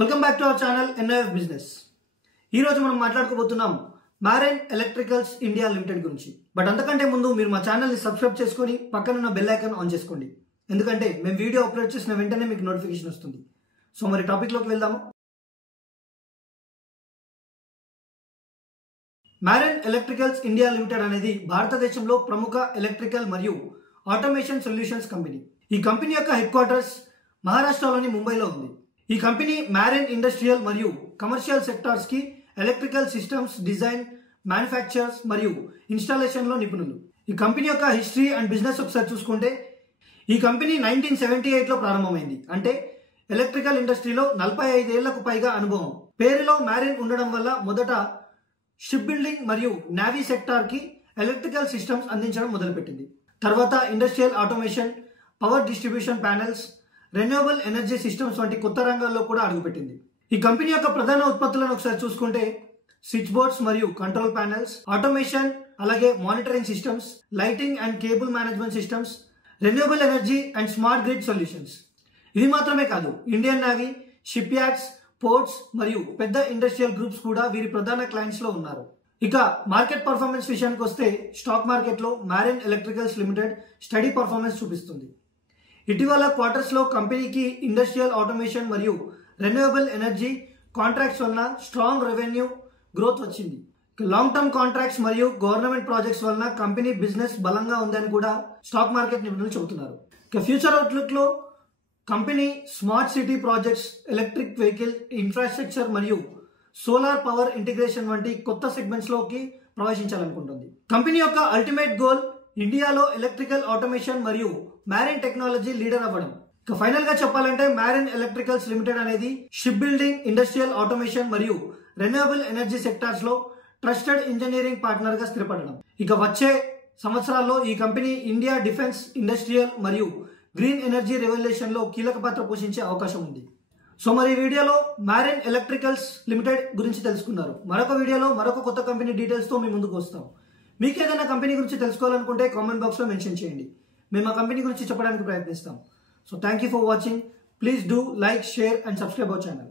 Welcome back to our channel NIF business. ఈ రోజు మనం మాట్లాడుకోబోతున్నాం మారెన్ ఎలక్ట్రికల్స్ ఇండియా లిమిటెడ్ గురించి. బట్ అంతకంటే ముందు మీరు మా ఛానల్ ని సబ్స్క్రైబ్ చేసుకొని పక్కన ఉన్న బెల్ ఐకాన్ ఆన్ చేసుకోండి, ఎందుకంటే మేము వీడియో అప్లోడ్ చేసిన వెంటనే మీకు నోటిఫికేషన్ వస్తుంది. సో మరి టాపిక్ లోకి వెళ్దాము. మారెన్ ఎలక్ట్రికల్స్ ఇండియా లిమిటెడ్ అనేది భారతదేశంలో ప్రముఖ ఎలక్ట్రికల్ మరియు ఆటోమేషన్ సొల్యూషన్స్ కంపెనీ. ఈ కంపెనీ యొక్క హెడ్ క్వార్టర్స్ మహారాష్ట్రలోని ముంబైలో ఉంది. ఈ కంపెనీ మారెన్ ఇండస్ట్రియల్ మరియు కమర్షియల్ సెక్టార్స్ కి ఎలక్ట్రికల్ సిస్టమ్స్ డిజైన్, మ్యానుఫ్యాక్చర్స్ మరియు ఇన్స్టాలేషన్ లో నిపుణులు. ఈ కంపెనీ యొక్క హిస్టరీ అండ్ బిజినెస్ ఒకసారి చూసుకుంటే, ఈ కంపెనీ 1978లో ప్రారంభమైంది. అంటే ఎలక్ట్రికల్ ఇండస్ట్రీలో 45 ఏళ్లకు పైగా అనుభవం. పేరులో మారెన్ ఉండడం వల్ల మొదట షిప్ బిల్డింగ్ మరియు నేవీ సెక్టార్ కి ఎలక్ట్రికల్ సిస్టమ్స్ అందించడం మొదలుపెట్టింది. తర్వాత industrial automation, power distribution panels, renewable energy systems వంటి కొత్త రంగాల్లో కూడా అడుగుపెట్టింది. ఈ కంపెనీ యొక్క ప్రధాన ఉత్పత్తులను ఒకసారి చూసుకుంటే స్విచ్ బోర్డ్స్ మరియు కంట్రోల్ ప్యానెల్స్, ఆటోమేషన్, అలాగే monitoring systems, lighting and cable management systems, renewable energy and smart grid solutions. ఇది మాత్రమే కాదు, Indian navy, ship yards, ports మరియు పెద్ద ఇండస్ట్రియల్ గ్రూప్స్ కూడా వీరి ప్రధాన క్లయింట్స్ లో ఉన్నారు. ఇక మార్కెట్ పర్ఫార్మెన్స్ విషయానికి వస్తే, స్టాక్ మార్కెట్ లో మారెన్ ఎలక్ట్రికల్స్ లిమిటెడ్ స్టడీ పర్ఫార్మెన్స్ చూపిస్తుంది. ఇటీవల క్వార్టర్స్ లో కంపెనీకి ఇండస్ట్రియల్ ఆటోమేషన్ మరియు రెన్యూవబుల్ ఎనర్జీ కాంట్రాక్ట్స్ వలన స్ట్రాంగ్ రెవెన్యూ గ్రోత్ వచ్చింది. లాంగ్ టర్మ్ కాంట్రాక్ట్స్ మరియు గవర్నమెంట్ ప్రాజెక్ట్స్ వలన కంపెనీ బిజినెస్ బలంగా ఉందని కూడా స్టాక్ మార్కెట్ నిపుణులు చెబుతున్నారు. ఇక ఫ్యూచర్ అవుట్లుక్ లో company smart city projects, electric vehicle infrastructure మరియు సోలార్ పవర్ ఇంటిగ్రేషన్ వంటి కొత్త సెగ్మెంట్స్ లోకి ప్రవేశించాలనుకుంటుంది. కంపెనీ యొక్క అల్టిమేట్ గోల్ ఇండియాలో ఎలక్ట్రికల్ ఆటోమేషన్ మరియు మారెన్ టెక్నాలజీ లీడర్ అవ్వడం. ఇక ఫైనల్ గా చెప్పాలంటే, మారెన్ ఎలక్ట్రికల్స్ లిమిటెడ్ అనేది షిప్ బిల్డింగ్, ఇండస్ట్రియల్ ఆటోమేషన్ మరియు రెన్యూవబుల్ ఎనర్జీ సెక్టార్స్ లో ట్రస్టెడ్ ఇంజనీరింగ్ పార్ట్నర్ గా స్థిరపడడం. ఇక వచ్చే సంవత్సరాల్లో ఈ కంపెనీ ఇండియా డిఫెన్స్, ఇండస్ట్రియల్ మరియు గ్రీన్ ఎనర్జీ రెవల్యూషన్ లో కీలక పాత్ర పోషించే అవకాశం ఉంది. సో మరి ఈ వీడియోలో మారెన్ ఎలక్ట్రికల్స్ లిమిటెడ్ గురించి తెలుసుకున్నారు. మరొక వీడియోలో మరొక కొత్త కంపెనీ డీటెయిల్స్ తో మీ ముందుకు వస్తాం. మీకు ఏదైనా కంపెనీ గురించి తెలుసుకోవాలనుకుంటే కామెంట్ బాక్స్ లో మెన్షన్ చేయండి, మేము ఆ కంపెనీ గురించి చెప్పడానికి ప్రయత్నిస్తాం. So thank you for watching. Please do like, share and subscribe our channel.